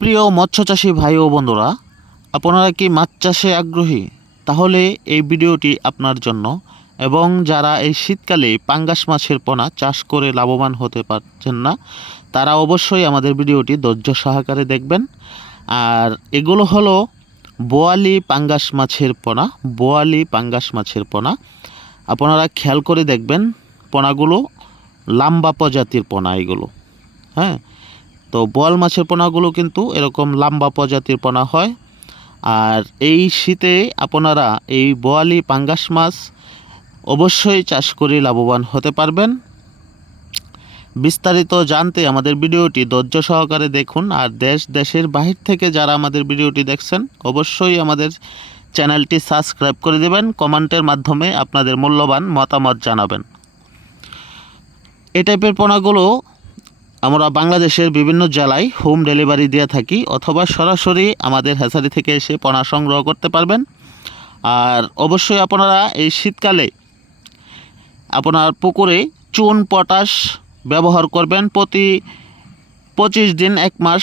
প্রিয় মৎস্য চাষী ভাই ও বন্ধুরা, আপনারা কি মাছ চাষে আগ্রহী? তাহলে এই ভিডিওটি আপনার জন্য। এবং যারা এই শীতকালে পাঙ্গাস মাছের পোনা চাষ করে লাভবান হতে পারছেন না, তারা অবশ্যই আমাদের ভিডিওটি ধৈর্য সহকারে দেখবেন। আর এগুলো হলো বোয়ালি পাঙ্গাস মাছের পোনা, বোয়ালি পাঙ্গাস মাছের পোনা। আপনারা খেয়াল করে দেখবেন পোনাগুলো লাম্বা প্রজাতির পোনা এগুলো হ্যাঁ? তো বোয়াল মাছের পোনাগুলো কিন্তু এরকম লম্বা প্রজাতির পোনা হয়। আর এই শীতে আপনারা এই বোয়ালি পাঙ্গাস মাছ অবশ্যই চাষ করে লাভবান হতে পারবেন। বিস্তারিত জানতে আমাদের ভিডিওটি ধৈর্য সহকারে দেখুন আর দেশ, দেশের বাহির থেকে যারা আমাদের ভিডিওটি দেখছেন, অবশ্যই আমাদের চ্যানেলটি সাবস্ক্রাইব করে দেবেন, কমেন্টের মাধ্যমে আপনাদের মূল্যবান মতামত জানাবেন। এ টাইপের পোনাগুলো আমরা বাংলাদেশের বিভিন্ন জেলায় হোম ডেলিভারি দিয়ে থাকি অথবা সরাসরি আমাদের হ্যাচারি থেকে এসে পোনা সংগ্রহ করতে পারবেন। আর অবশ্যই আপনারা এই শীতকালে আপনার পুকুরে চুন, পটাশ ব্যবহার করবেন প্রতি পঁচিশ দিন এক মাস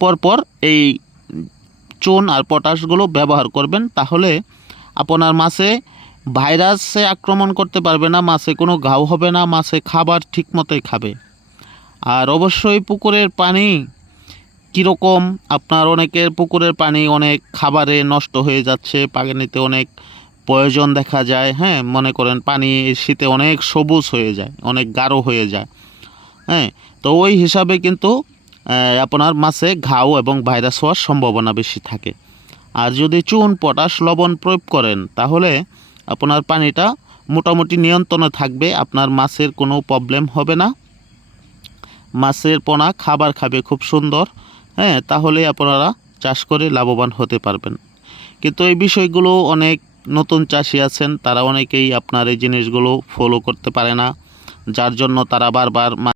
পর পর এই চুন আর পটাশগুলো ব্যবহার করবেন। তাহলে আপনার মাছে ভাইরাসে আক্রমণ করতে পারবে না, মাছে কোনো ঘাও হবে না, মাছে খাবার ঠিক মতোই খাবে। আর অবশ্যই পুকুরের পানি কীরকম? আপনার অনেকের পুকুরের পানি অনেক খাবারে নষ্ট হয়ে যাচ্ছে পানিতে অনেক প্রয়োজন দেখা যায় হ্যাঁ? মনে করেন পানি শীতে অনেক সবুজ হয়ে যায়, অনেক গাঢ় হয়ে যায় হ্যাঁ? তো ওই হিসাবে কিন্তু আপনার মাছে ঘাও এবং ভাইরাস হওয়ার সম্ভাবনা বেশি থাকে। আর যদি চুন, পটাশ, লবণ প্রয়োগ করেন, তাহলে আপনার পানিটা মোটামুটি নিয়ন্ত্রণে থাকবে, আপনার মাছের কোনো প্রবলেম হবে না। মাছের পোনা, খাবার খাবে খুব সুন্দর হ্যাঁ তাহলে আপনারা চাষ করে লাভবান হতে পারবেন। কিন্তু এই বিষয়গুলো অনেক নতুন চাষি আছেন, তারা অনেকেই আপনার এই জিনিসগুলো ফলো করতে পারে না, যার জন্য তারা বারবার